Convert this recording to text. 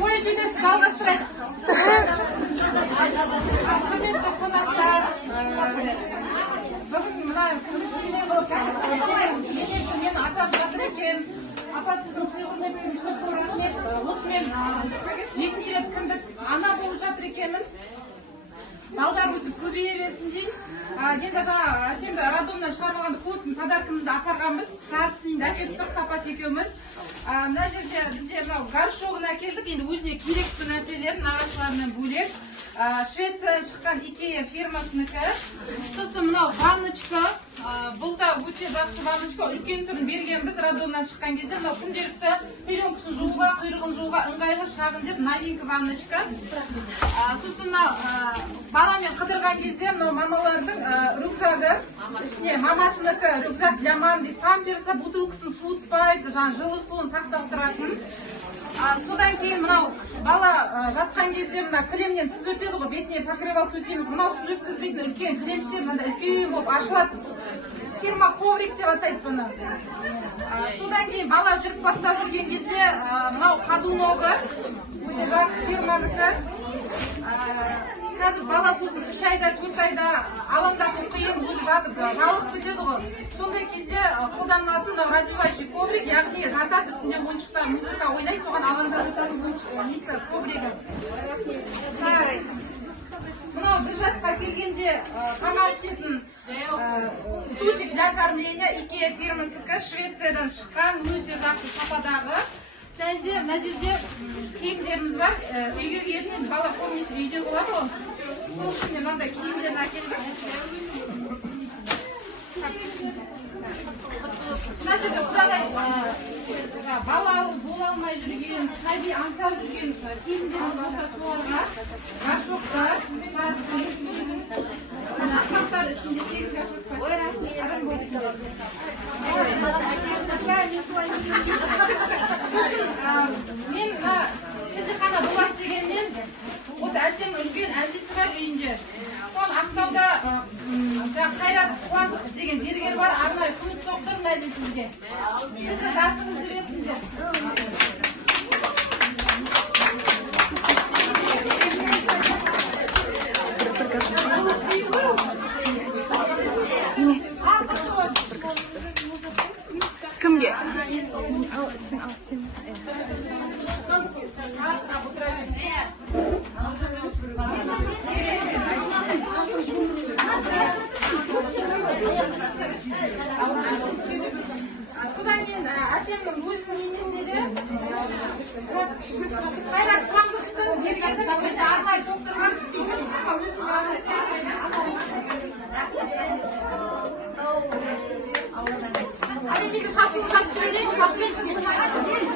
Қойшыда жалғастырайық. Құрметті қонақтар, бүгін мына мен атап жатыр екен. Апа, сіздің сыйлығына көп рахмет. Осымен 7-ші рет кіндік ана болып жатыр екенмін. Балдар өсіп көбейе берсін дейін. Енді әсемді роддомнан шығармағанда көп подаркымызды апарғанбыз. Жартысын да әкеліп тұрып, папасы екеуміз. Мына жерде бізде горшогын әкелдік. Енді өзіне керекті нәрселерін нағашыларынан бөлек. Швеция шыққан Икея фирмасынікі. Сосын мынау ванночка. Бұл да өте жақсы ванночка. Үлкен түрін берген біз роддомнан шыққан кезде. Мынау күнделікті пеленкасын жууға, құйрығын жууға ыңғайлы шағын деп новинка ванночка. Сосын баламен қыдырған кезде мынау мамалардың рюкзагы. Ішіне мамасынікі рюкзак для мам деп памперса, бутылкасын суытпайды, жылы суын сақтап тұратын. Содан кейін мынау бала жатқан кезде мына кремнен сіз өтеді ғой, бетіне покрывал төсеміз. Мынау сіз өткізбейтін үлкен кремшер, мынандай үлкен болып ашылады. Термоковрик деп атайды бұны. Содан кейін бала жүріп бастап жүрген кезде мынау ходуногы, өте жақсы фирманікі. Қазір бала сосын 3 айда, 4 айда алаңдату қиын, өзі жатып жалығып кетеді ғой. Сондай кезде қолданылатын развивающий коврик, яғни жатады үстінде ойыншықта музыка ойнайды, соған алаңдататын несі ковригі. Мынау 1 жасқа келгенде тамақ ішетін стульчик для кормления Икея фирмасынікі, Швециядан шыққан, өте жақсы сападағы. Және де мына жерде киімдеріміз бар. Үйге келген бала көбінесе үйде болады ғой. Сол үшін мен мынандай киімдерін әкелдім. Мына жерде құдай бала бола алмай жүрген, сәби аңсап жүрген киімдеріміз болса соларға горшоктар, аспаптар ішінде 8 горшок бар. Мен шілдехана болады дегеннен осы әсемнің үлкен әжесі бар үйінде. Соны Ақтауда Қайрат Қуандық деген зергер бар, арнайы күміс соқтыр мына әжесізге. Сізді жасыңызды берсіңдер. Кімге? Содан кейін әсемнің өзінің немесіне де Қайрат Қуандықтың арнайы соқтырған өзінің арнайы соқтырған. Шашып жіберейін, шашып жіберейін.